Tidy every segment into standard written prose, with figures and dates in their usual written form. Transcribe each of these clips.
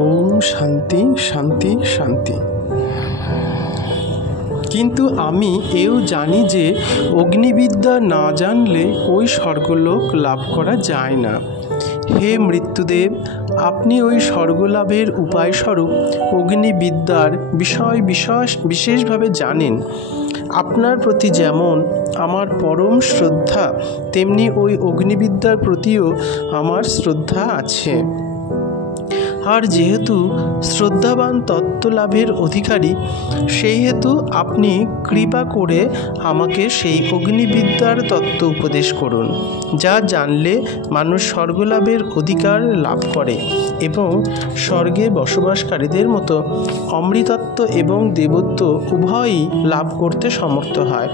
ওম শান্তি শান্তি শান্তি। কিন্তু আমি এও জানি যে অগ্নিবিদ্যা না জানলে ওই স্বর্গলোক লাভ করা যায় না। হে মৃত্যুদেব, আপনি ওই স্বর্গলাভের উপায়স্বরূপ অগ্নিবিদ্যার বিষয় বিশেষভাবে জানেন। আপনার প্রতি যেমন আমার পরম শ্রদ্ধা, তেমনি ওই অগ্নিবিদ্যার প্রতিও আমার শ্রদ্ধা আছে। আর যেহেতু শ্রদ্ধাবান তত্ত্বলাভের অধিকারী, সেই হেতু আপনি কৃপা করে আমাকে সেই অগ্নিবিদ্যার তত্ত্ব উপদেশ করুন, যা জানলে মানুষ স্বর্গলাভের অধিকার লাভ করে এবং স্বর্গে বসবাসকারীদের মতো অমৃতত্ব এবং দেবত্ব উভয়ই লাভ করতে সমর্থ হয়।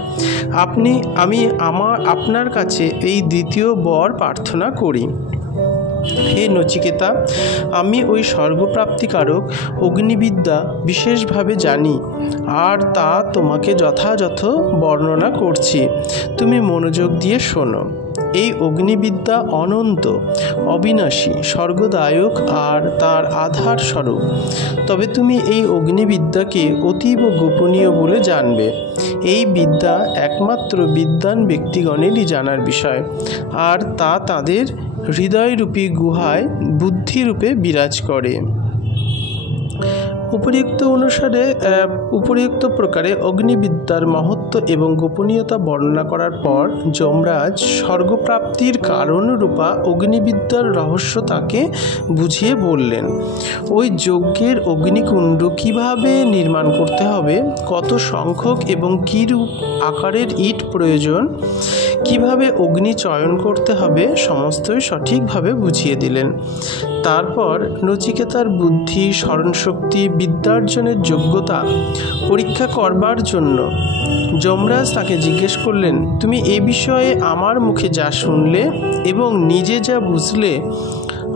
আপনার কাছে এই দ্বিতীয় বর প্রার্থনা করি। হে নচিকেতা, আমি ওই স্বর্গপ্রাপ্তিকারক অগ্নিবিদ্যা বিশেষভাবে জানি, আর তা তোমাকে যথাযথ বর্ণনা করছি। তুমি মনোযোগ দিয়ে শোনো। এই অগ্নিবিদ্যা অনন্ত, অবিনাশী, স্বর্গদায়ক আর তার আধার স্বরূপ। তবে তুমি এই অগ্নিবিদ্যাকে অতীব গোপনীয় বলে জানবে। এই বিদ্যা একমাত্র বিদ্বান ব্যক্তিগণেরই জানার বিষয়, আর তা তাদের হৃদয়রূপী গুহায় বুদ্ধিরূপে বিরাজ করে। উপরিউক্ত প্রকারে অগ্নিবিদ্যার মহত্ব এবং গোপনীয়তা বর্ণনা করার পর যমরাজ স্বর্গপ্রাপ্তির কারণরূপা অগ্নিবিদ্যার রহস্য তাকে বুঝিয়ে বললেন। ওই যজ্ঞের অগ্নিকুণ্ড কিভাবে নির্মাণ করতে হবে, কত সংখ্যক এবং কীরূপ আকারের ইট প্রয়োজন, কিভাবে অগ্নি চয়ন করতে হবে, সমস্তই সঠিকভাবে বুঝিয়ে দিলেন। তারপর নচিকেতার বুদ্ধি, স্মরণশক্তি, বিদ্যার্জনের যোগ্যতা পরীক্ষা করবার জন্য যমরাজ তাকে জিজ্ঞেস করলেন, তুমি এ বিষয়ে আমার মুখে যা শুনলে এবং নিজে যা বুঝলে,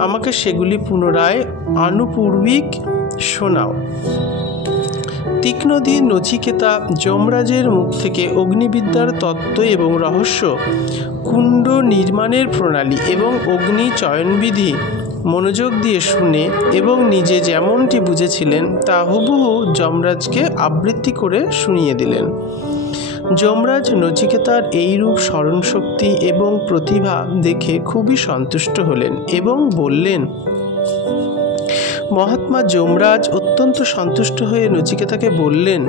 আমাকে সেগুলি পুনরায় আনুপূর্বিক শোনাও। তীক্ষ্ণধী নচিকেতা যমরাজের মুখ থেকে অগ্নিবিদ্যার তত্ত্ব এবং রহস্য, কুণ্ড নির্মাণের প্রণালী এবং অগ্নি চয়নবিধি মনোযোগ দিয়ে শুনে এবং নিজে যেমনটি বুঝেছিলেন তা হুবহু যমরাজকে আবৃত্তি করে শুনিয়ে দিলেন। যমরাজ নচিকেতার এইরূপ স্মরণশক্তি এবং প্রতিভা দেখে খুবই সন্তুষ্ট হলেন এবং বললেন, মহাত্মা যমরাজ অত্যন্ত সন্তুষ্ট হয়ে নচিকেতাকে বললেন,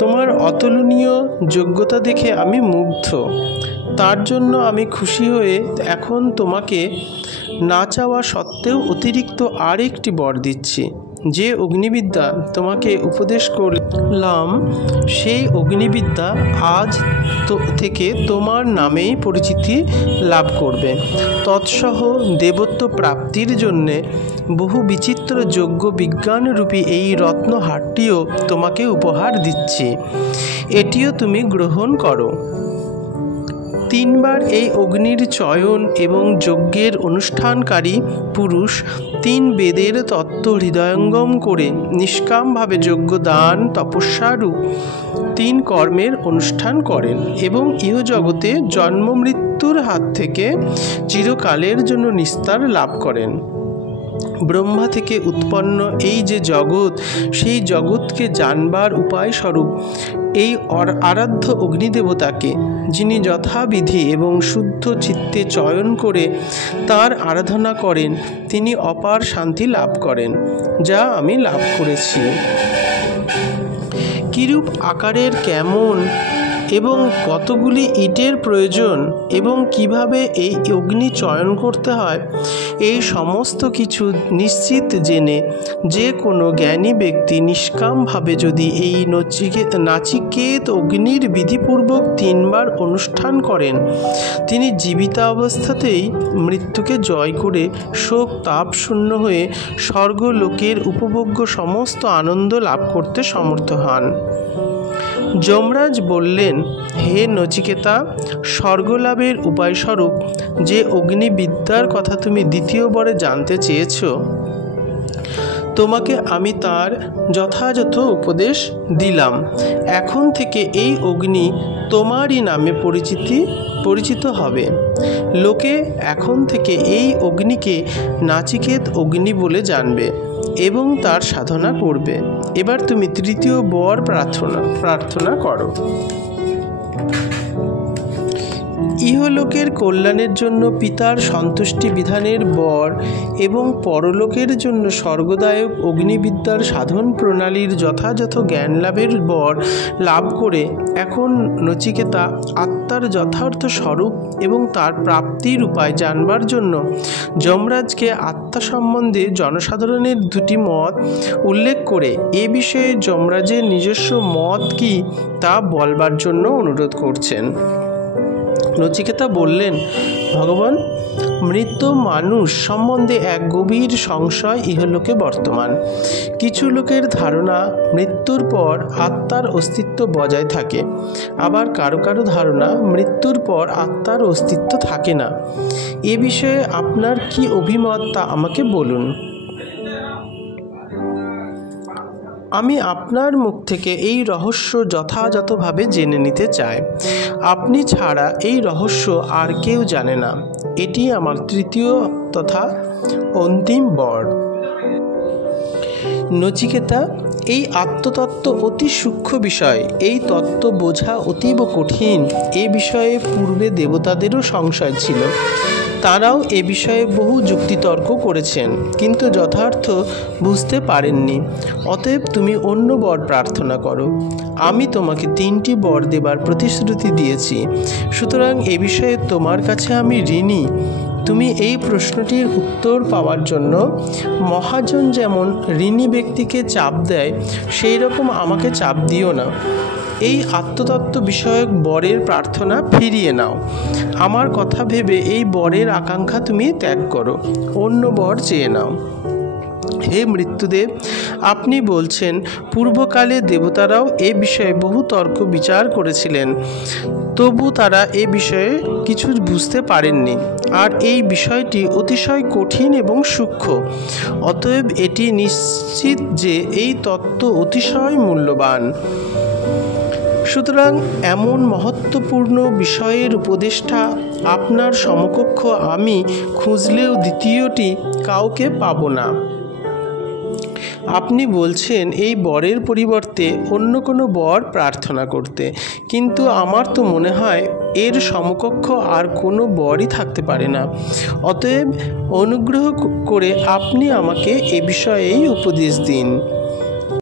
তোমার অতুলনীয় যোগ্যতা দেখে আমি মুগ্ধ। তার জন্য আমি খুশি হয়ে এখন তোমাকে না চাওয়া সত্ত্বেও অতিরিক্ত আরেকটি বর দিচ্ছি। যে অগ্নিবিদ্যা তোমাকে উপদেশ করলাম, সেই অগ্নিবিদ্যা আজ থেকে তোমার নামেই পরিচিতি লাভ করবে। তৎসহ দেবত্ব প্রাপ্তির জন্যে বহু বিচিত্র যোগ্য বিজ্ঞানরূপী এই রত্নহারটিও তোমাকে উপহার দিচ্ছি। এটিও তুমি গ্রহণ করো। 3 বার এই অগ্নির চয়ন এবং যজ্ঞের অনুষ্ঠানকারী পুরুষ 3 বেদের তত্ত্ব হৃদয়ঙ্গম করে নিষ্কামভাবে যজ্ঞ, দান, তপস্যারূপ 3 কর্মের অনুষ্ঠান করেন এবং ইহজগতে জন্ম মৃত্যুর হাত থেকে চিরকালের জন্য নিস্তার লাভ করেন। ব্রহ্মা থেকে উৎপন্ন এই যে জগৎ, সেই জগৎকে জানবার উপায় স্বরূপ এই আরাধ্য অগ্নিদেবতাকে যিনি যথাবিধি এবং শুদ্ধ চিত্তে চয়ন করে তার আরাধনা করেন, তিনি অপার শান্তি লাভ করেন, যা আমি লাভ করেছি। কিরূপ আকারের, কেমন এবং কতগুলি ইটের প্রয়োজন এবং কিভাবে এই অগ্নি চয়ন করতে হয়, এই সমস্ত কিছু নিশ্চিত জেনে যে কোনো জ্ঞানী ব্যক্তি নিষ্কামভাবে যদি এই নাচিকেত অগ্নির বিধিপূর্বক 3 বার অনুষ্ঠান করেন, তিনি জীবিতাবস্থাতেই মৃত্যুকে জয় করে শোক তাপ শূন্য হয়ে স্বর্গলোকের উপভোগ্য সমস্ত আনন্দ লাভ করতে সমর্থ হন। যমরাজ বললেন, হে নচিকেতা, স্বর্গলাভের উপায়স্বরূপ যে অগ্নিবিদ্যার কথা তুমি দ্বিতীয় বরে জানতে চেয়েছ, তোমাকে আমি তার যথাযথ উপদেশ দিলাম। এখন থেকে এই অগ্নি তোমারই নামে পরিচিত হবে। লোকে এখন থেকে এই অগ্নিকে নাচিকেত অগ্নি বলে জানবে এবং তার সাধনা করবে। এবার তুমি তৃতীয় বর প্রার্থনা করো। ইহলোকের কল্যাণের জন্য পিতার সন্তুষ্টি বিধানের বর এবং পরলোকের জন্য স্বর্গদায়ক অগ্নিবিদ্যার সাধন প্রণালীর যথাযথ জ্ঞান লাভের বর লাভ করে এখন নচিকেতা আত্মার যথার্থ স্বরূপ এবং তার প্রাপ্তির উপায় জানবার জন্য যমরাজকে আত্মা সম্বন্ধে জনসাধারণের দুটি মত উল্লেখ করে এ বিষয়ে যমরাজের নিজস্ব মত কি তা বলবার জন্য অনুরোধ করছেন। নচিকেতা বললেন, ভগবান, মৃত মানুষ সম্বন্ধে এক গভীর সংশয় ইহলোকে বর্তমান। কিছু লোকের ধারণা মৃত্যুর পর আত্মার অস্তিত্ব বজায় থাকে, আবার কারো কারো ধারণা মৃত্যুর পর আত্মার অস্তিত্ব থাকে না। এ বিষয়ে আপনার কি অভিমত তা আমাকে বলুন। আমি আপনার মুখ থেকে এই রহস্য যথাযথভাবে জেনে নিতে চাই। আপনি ছাড়া এই রহস্য আর কেউ জানে না। এটি আমার তৃতীয় তথা অন্তিম বর। নচিকেতা, এই আত্মতত্ত্ব অতি সূক্ষ্ম বিষয়। এই তত্ত্ব বোঝা অতীব কঠিন। এ বিষয়ে পূর্বে দেবতাদেরও সংশয় ছিল। তারাও এ বিষয়ে বহু যুক্তিতর্ক করেছেন, কিন্তু যথার্থ বুঝতে পারেননি। অতএব তুমি অন্য বর প্রার্থনা করো। আমি তোমাকে 3টি বর দেবার প্রতিশ্রুতি দিয়েছি, সুতরাং এ বিষয়ে তোমার কাছে আমি ঋণী। তুমি এই প্রশ্নটির উত্তর পাওয়ার জন্য মহাজন যেমন ঋণী ব্যক্তিকে চাপ দেয়, সেই রকম আমাকে চাপ দিও না। এই আত্মতত্ত্ব বিষয়ক বরের প্রার্থনা ফিরিয়ে নাও। আমার কথা ভেবে এই বরের আকাঙ্ক্ষা তুমি ত্যাগ করো, অন্য বর চেয়ে নাও। হে মৃত্যুদেব, আপনি বলছেন পূর্বকালে দেবতারাও এ বিষয়ে বহু তর্ক বিচার করেছিলেন, তবু তারা এ বিষয়ে কিছু বুঝতে পারেননি। আর এই বিষয়টি অতিশয় কঠিন এবং সূক্ষ্ম। অতএব এটি নিশ্চিত যে এই তত্ত্ব অতিশয় মূল্যবান। সুতরাং এমন মহত্বপূর্ণ বিষয়ের উপদেষ্টা আপনার সমকক্ষ আমি খুঁজলেও দ্বিতীয়টি কাউকে পাব না। আপনি বলছেন এই বরের পরিবর্তে অন্য কোনো বর প্রার্থনা করতে, কিন্তু আমার তো মনে হয় এর সমকক্ষ আর কোনো বরই থাকতে পারে না। অতএব অনুগ্রহ করে আপনি আমাকে এ বিষয়েই উপদেশ দিন।